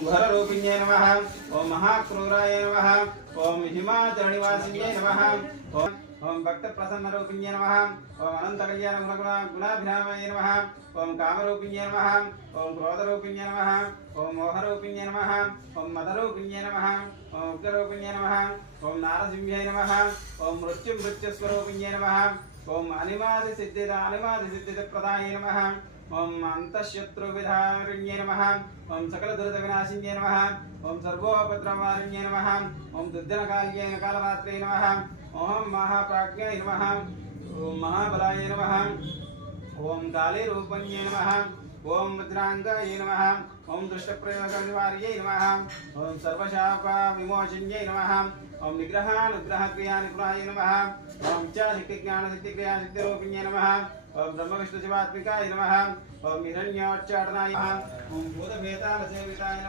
घोररूपिण्ये नमः ओम महाक्रूराय नमः ओम हिमाचलनिवासिन्ये नमः ओम भक्त प्रसन्न रूपिण्ये नमः ओम अनंत कल्याण गुणाभिरामाय नमः ओम कामरूपिण्ये नमः ओम क्रोधरूपिण्ये नमः ओम मोहरूपिण्ये नमः ओम मदरूपिण्ये नमः ओम उग्ररूपिण्ये नमः ओम नारसिंहाय नमः ओम मृत्युस्वरूपिण्ये नमः ओम अनिमादि सिद्धिद प्रदाय नमः ओम अंतशत्रुविधारिण्ये नमः ओम सकल दुरित विनाशिन्ये नमः ओम सर्वोपद्रववारिण्ये नमः ओम दुर्जनकाल्ये कालरात्रे नमः ओम महाप्राज्ञाय नमः ओम महाबलाय नमः ओम काले रूपण्ये नमः ओम वज्रांगाय नमः ओम दुष्टप्रयोगनिवार्यै नमः ओम सर्वशाप विमोचन्यै नमः ओम निग्रहानुग्रहक्रियानिपुराय नमः ओम सिद्धिक्रियासिद्धिरूपिण्ये नमः ओम ब्रह्म विष्णु शिवात्मिकाय नमः ओम हिरण्योच्चाटनाय नमः ओम भूतभेतालसेविताय